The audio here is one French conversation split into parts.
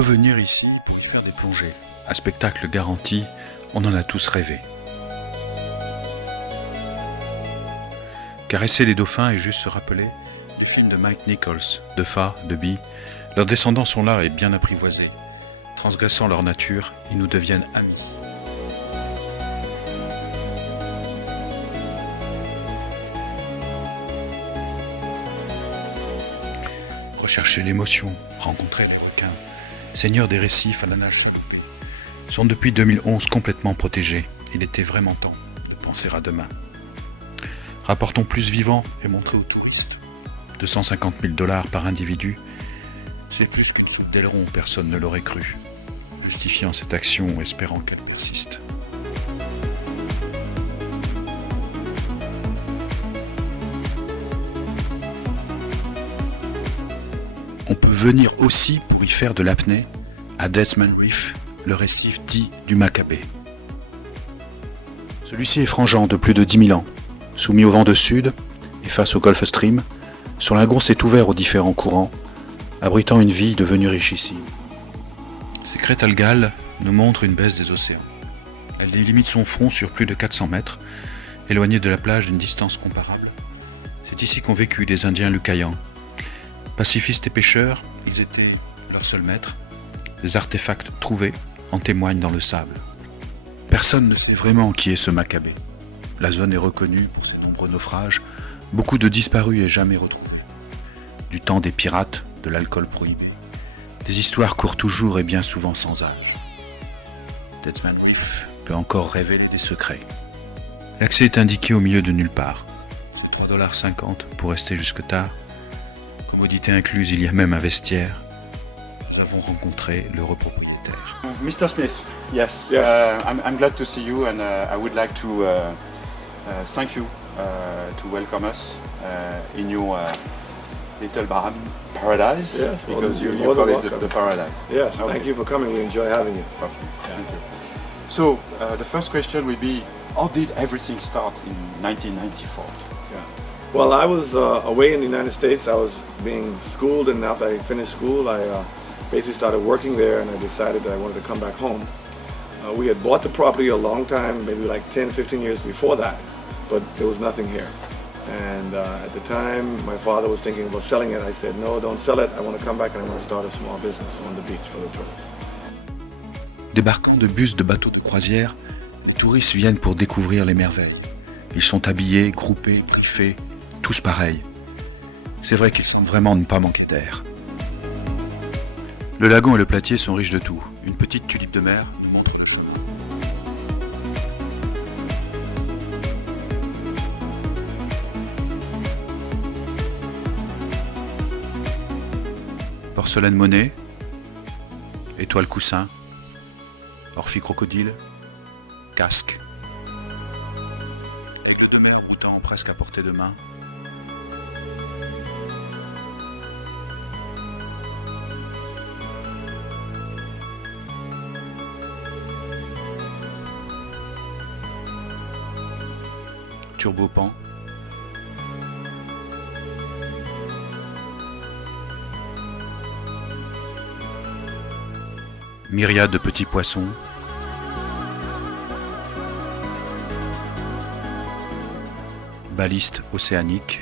peut venir ici pour y faire des plongées. Un spectacle garanti, on en a tous rêvé. Caresser les dauphins et juste se rappeler les films de Mike Nichols, de Fa, de Bee. Leurs descendants sont là et bien apprivoisés. Transgressant leur nature, ils nous deviennent amis. Rechercher l'émotion, rencontrer les requins, seigneurs des récifs à la nage chaloupée, sont depuis 2011 complètement protégés. Il était vraiment temps de penser à demain. Rapportons plus vivant et montrez aux touristes. 250 000 $ par individu, c'est plus qu'au dessous d'aileron, personne ne l'aurait cru. Justifiant cette action, espérant qu'elle persiste. On peut venir aussi pour y faire de l'apnée à Deathman Reef, le récif dit du Maccabée. Celui-ci est frangeant de plus de 10 000 ans. Soumis au vent de sud et face au Gulf Stream, son lagon s'est ouvert aux différents courants, abritant une vie devenue richissime. Ces crêtes algales nous montrent une baisse des océans. Elle délimite son front sur plus de 400 mètres, éloigné de la plage d'une distance comparable. C'est ici qu'ont vécu des Indiens Lucayans. Pacifistes et pêcheurs, ils étaient leurs seuls maîtres. Des artefacts trouvés en témoignent dans le sable. Personne ne sait vraiment qui est ce Maccabée. La zone est reconnue pour ses nombreux naufrages, beaucoup de disparus et jamais retrouvés. Du temps des pirates, de l'alcool prohibé. Des histoires courent toujours et bien souvent sans âge. Deathman Reef peut encore révéler des secrets. L'accès est indiqué au milieu de nulle part. 3,50 $ pour rester jusque tard. Commodité incluse, il y a même un vestiaire. Nous avons rencontré le propriétaire. Mr. Smith, yes, I'm glad to see you and I would like to thank you to welcome us in your little paradise, because you call it the paradise. Yes, okay. Thank you for coming. We enjoy having you. Okay, thank you. So the first question will be, how did everything start in 1994? Well, I was away in the United States. I was being schooled, and after I finished school, I basically started working there, and I decided that I wanted to come back home. We had bought the property a long time, maybe like 10, 15 years before that, but there was nothing here. And at the time, my father was thinking about selling it. I said, no, don't sell it. I want to come back and I want to start a small business on the beach for the tourists. Débarquant de bus de bateaux de croisière, les touristes viennent pour découvrir les merveilles. Ils sont habillés, groupés, briefés, tous pareils. C'est vrai qu'ils semblent vraiment ne pas manquer d'air. Le lagon et le platier sont riches de tout. Une petite tulipe de mer nous montre le chemin. Porcelaine monnaie, étoile coussin, orphie crocodile, casque. Aigle de mer broutant presque à portée de main. Turbopan. Myriade de petits poissons. Baliste océanique.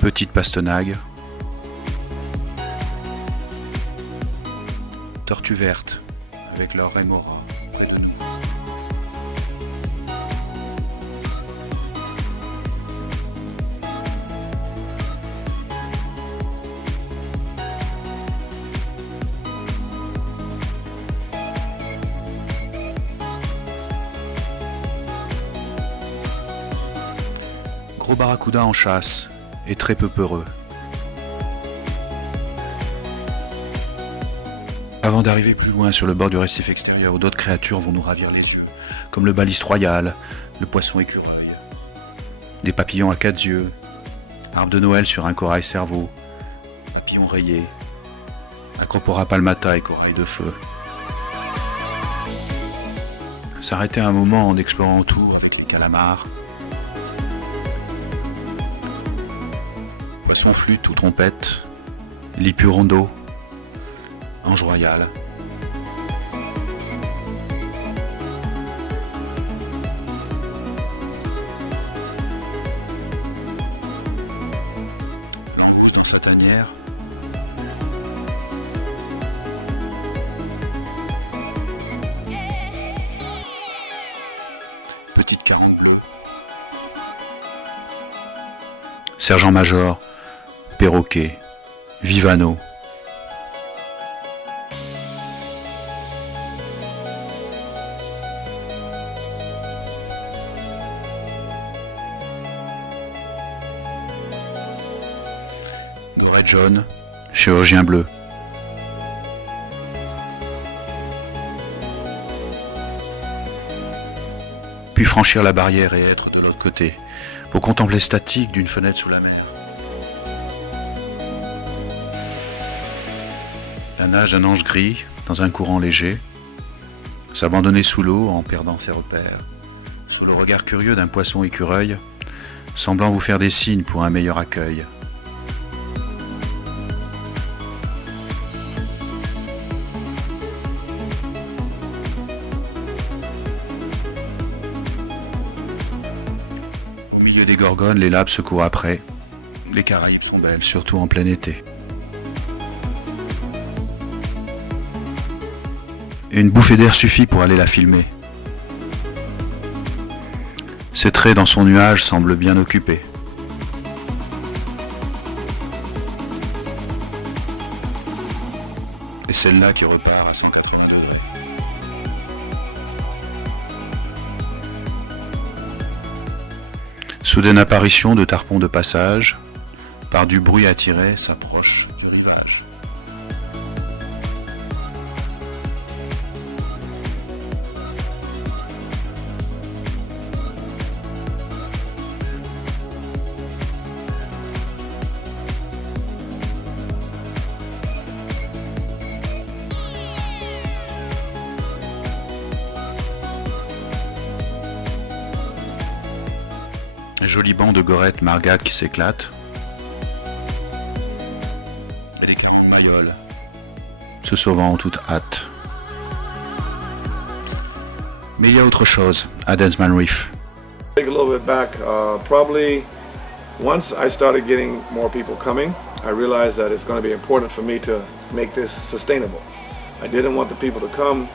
Petite pastenague. Tortue verte avec leur rémora. Gros barracuda en chasse et très peu peureux. Avant d'arriver plus loin sur le bord du récif extérieur où d'autres créatures vont nous ravir les yeux, comme le baliste royal, le poisson écureuil, des papillons à 4 yeux, arbre de Noël sur un corail cerveau, papillon rayé, Acropora palmata et corail de feu. s'arrêter un moment en explorant tout avec les calamars, poissons flûte ou trompette, lipurondo, ange royal. Langouste dans sa tanière. Petite carangue bleue. Sergent-major, perroquet, vivano. Dorette jaune, chirurgien bleu. Puis franchir la barrière et être de l'autre côté, pour contempler statique d'une fenêtre sous la mer. La nage d'un ange gris dans un courant léger, s'abandonner sous l'eau en perdant ses repères, sous le regard curieux d'un poisson écureuil, semblant vous faire des signes pour un meilleur accueil. Au milieu des gorgones, les labes se courent après. Les Caraïbes sont belles, surtout en plein été. Une bouffée d'air suffit pour aller la filmer. Ses traits dans son nuage semblent bien occupés. Et celle-là qui repart à 180 degrés. Soudaine apparition de tarpons de passage, par du bruit attiré, s'approche du rivage. Un joli banc de gorettes margates qui s'éclatent. Et des carangues mailloles, se sauvant en toute hâte. Mais il y a autre chose à Denman Reef. Take a little bit back, probably once I started getting more people coming, I realized that it's going to be important for me to make this sustainable. I didn't want the people to come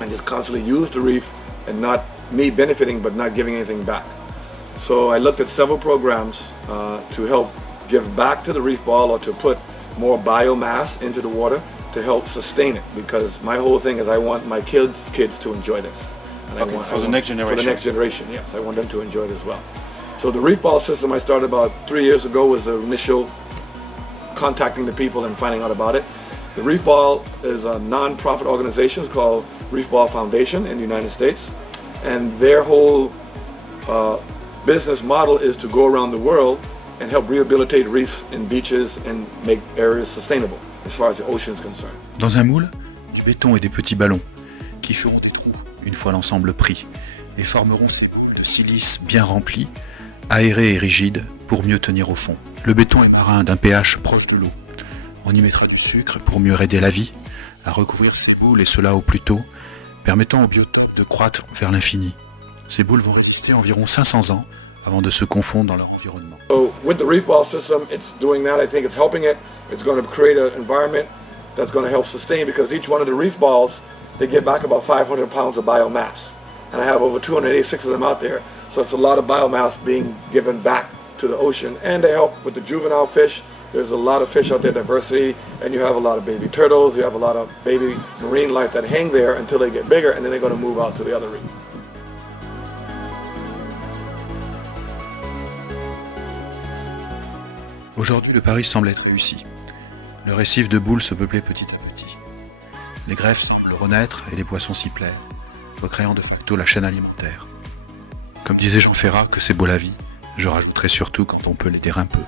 and just constantly use the reef and not me benefiting but not giving anything back. So I looked at several programs to help give back to the reef ball or to put more biomass into the water to help sustain it, because my whole thing is I want my kids to enjoy this. And Okay, for the next generation. For the next generation, yes. I want them to enjoy it as well. So the reef ball system I started about 3 years ago was the initial contacting the people and finding out about it. The Reef Ball is a non-profit organization called Reef Ball Foundation in the United States, and their whole business model is to go around the world and help rehabilitate reefs and beaches and make areas sustainable as far as the ocean is concerned. Dans un moule, du béton et des petits ballons qui feront des trous une fois l'ensemble pris et formeront ces boules de silice bien remplies, aérées et rigides pour mieux tenir au fond. Le béton est marin d'un pH proche de l'eau. On y mettra du sucre pour mieux aider la vie à recouvrir ces boules et cela au plus tôt, permettant au biotope de croître vers l'infini. Ces boules vont résister environ 500 ans avant de se confondre dans leur environnement. So with the reef ball system, it's doing that. I think it's helping it. It's going to create an environment that's going to help sustain, because each one of the reef balls, they get back about 500 pounds of biomass. And I have over 286 of them out there. So it's a lot of biomass being given back to the ocean. And they help with the juvenile fish. There's a lot of fish out there, diversity, and you have a lot of baby turtles, you have a lot of baby marine life that hang there until they get bigger, and then they're going to move out to the other reef. Aujourd'hui, le pari semble être réussi. Le récif de boules se peuplait petit à petit. Les greffes semblent renaître et les poissons s'y plaire, recréant de facto la chaîne alimentaire. Comme disait Jean Ferrat, que c'est beau la vie, je rajouterai surtout quand on peut l'aider un peu.